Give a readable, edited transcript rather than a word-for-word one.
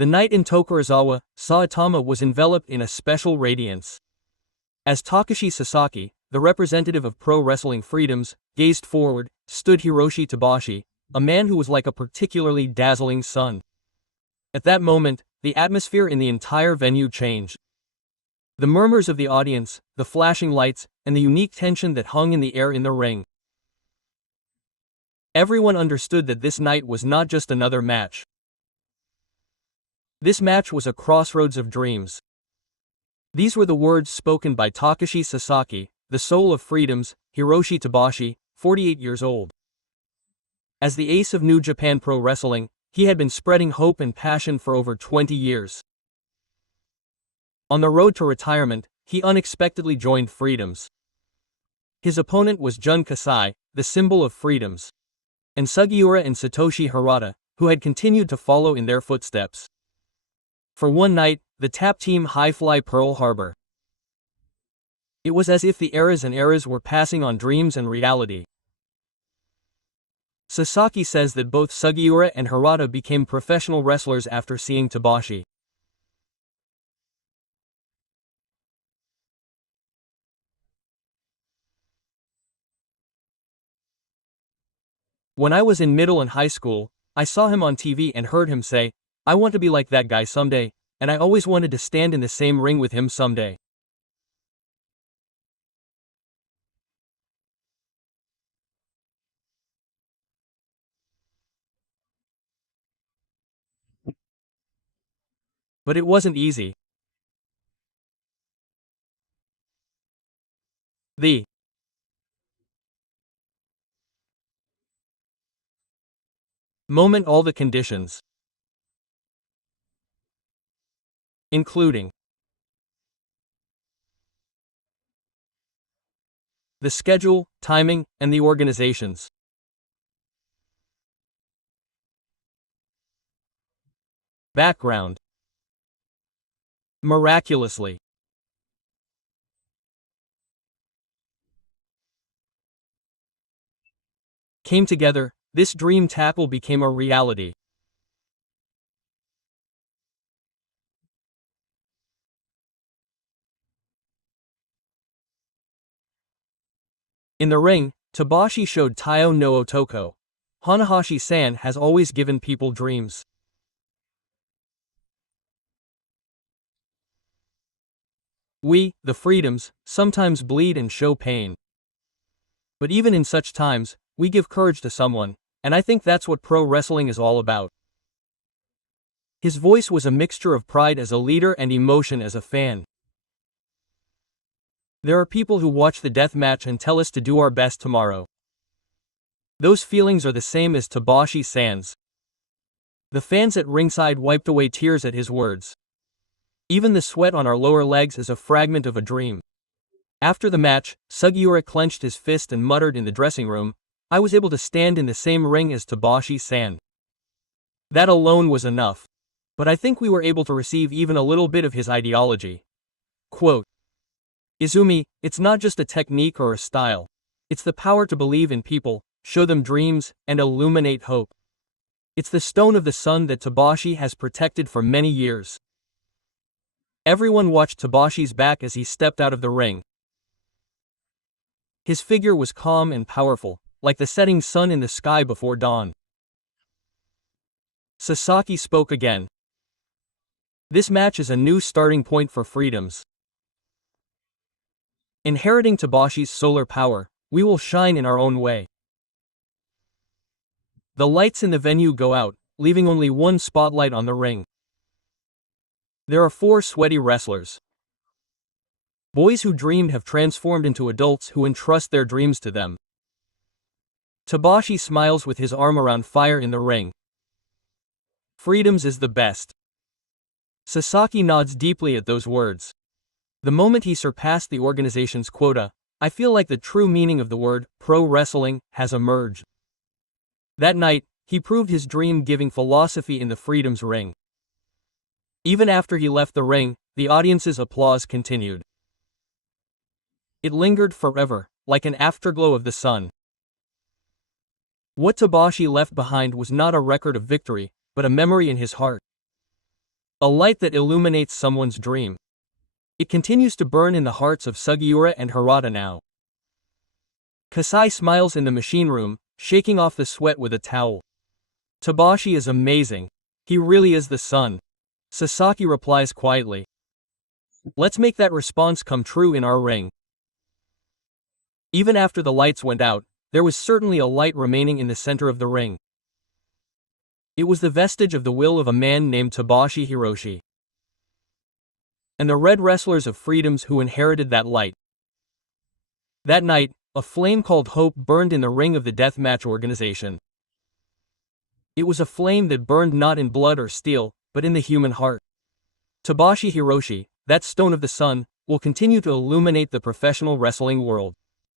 The night in Tokorozawa, Saitama was enveloped in a special radiance. As Takashi Sasaki, the representative of Pro Wrestling Freedoms, gazed forward, stood Hiroshi Tabashi, a man who was like a particularly dazzling sun. At that moment, the atmosphere in the entire venue changed. The murmurs of the audience, the flashing lights, and the unique tension that hung in the air in the ring. Everyone understood that this night was not just another match. This match was a crossroads of dreams. These were the words spoken by Takashi Sasaki, the soul of Freedoms, Hiroshi Tabashi, 48 years old. As the ace of New Japan Pro Wrestling, he had been spreading hope and passion for over 20 years. On the road to retirement, he unexpectedly joined Freedoms. His opponent was Jun Kasai, the symbol of Freedoms, and Sugiura and Satoshi Harada, who had continued to follow in their footsteps. For one night, the tap team high-fly Pearl Harbor. It was as if the eras and eras were passing on dreams and reality. Sasaki says that both Sugiura and Harada became professional wrestlers after seeing Tabashi. When I was in middle and high school, I saw him on TV and heard him say, "I want to be like that guy someday, and I always wanted to stand in the same ring with him someday." But it wasn't easy. The moment, all the conditions, including the schedule, timing, and the organizations. Background. Miraculously, came together, this dream tackle became a reality. In the ring, Tabashi showed Taiyo no Otoko. Hanahashi-san has always given people dreams. We, the Freedoms, sometimes bleed and show pain. But even in such times, we give courage to someone, and I think that's what pro wrestling is all about. His voice was a mixture of pride as a leader and emotion as a fan. There are people who watch the death match and tell us to do our best tomorrow. Those feelings are the same as Tabashi-san's. The fans at ringside wiped away tears at his words. Even the sweat on our lower legs is a fragment of a dream. After the match, Sugiura clenched his fist and muttered in the dressing room, "I was able to stand in the same ring as Tabashi-san. That alone was enough. But I think we were able to receive even a little bit of his ideology." Quote, "Izumi, it's not just a technique or a style. It's the power to believe in people, show them dreams, and illuminate hope. It's the stone of the sun that Tabashi has protected for many years." Everyone watched Tabashi's back as he stepped out of the ring. His figure was calm and powerful, like the setting sun in the sky before dawn. Sasaki spoke again. "This match is a new starting point for Freedoms. Inheriting Tabashi's solar power, we will shine in our own way." The lights in the venue go out, leaving only one spotlight on the ring. There are 4 sweaty wrestlers. Boys who dreamed have transformed into adults who entrust their dreams to them. Tabashi smiles with his arm around fire in the ring. "Freedoms is the best." Sasaki nods deeply at those words. The moment he surpassed the organization's quota, I feel like the true meaning of the word pro wrestling has emerged. That night, he proved his dream-giving philosophy in the Freedoms ring. Even after he left the ring, the audience's applause continued. It lingered forever, like an afterglow of the sun. What Tabashi left behind was not a record of victory, but a memory in his heart. A light that illuminates someone's dream. It continues to burn in the hearts of Sugiura and Harada now. Kasai smiles in the machine room, shaking off the sweat with a towel. Tabashi is amazing. He really is the sun. Sasaki replies quietly. Let's make that response come true in our ring. Even after the lights went out, there was certainly a light remaining in the center of the ring. It was the vestige of the will of a man named Tabashi Hiroshi. And the Red Wrestlers of Freedoms who inherited that light. That night, a flame called Hope burned in the ring of the deathmatch organization. It was a flame that burned not in blood or steel, but in the human heart. Tabashi Hiroshi, that stone of the sun, will continue to illuminate the professional wrestling world.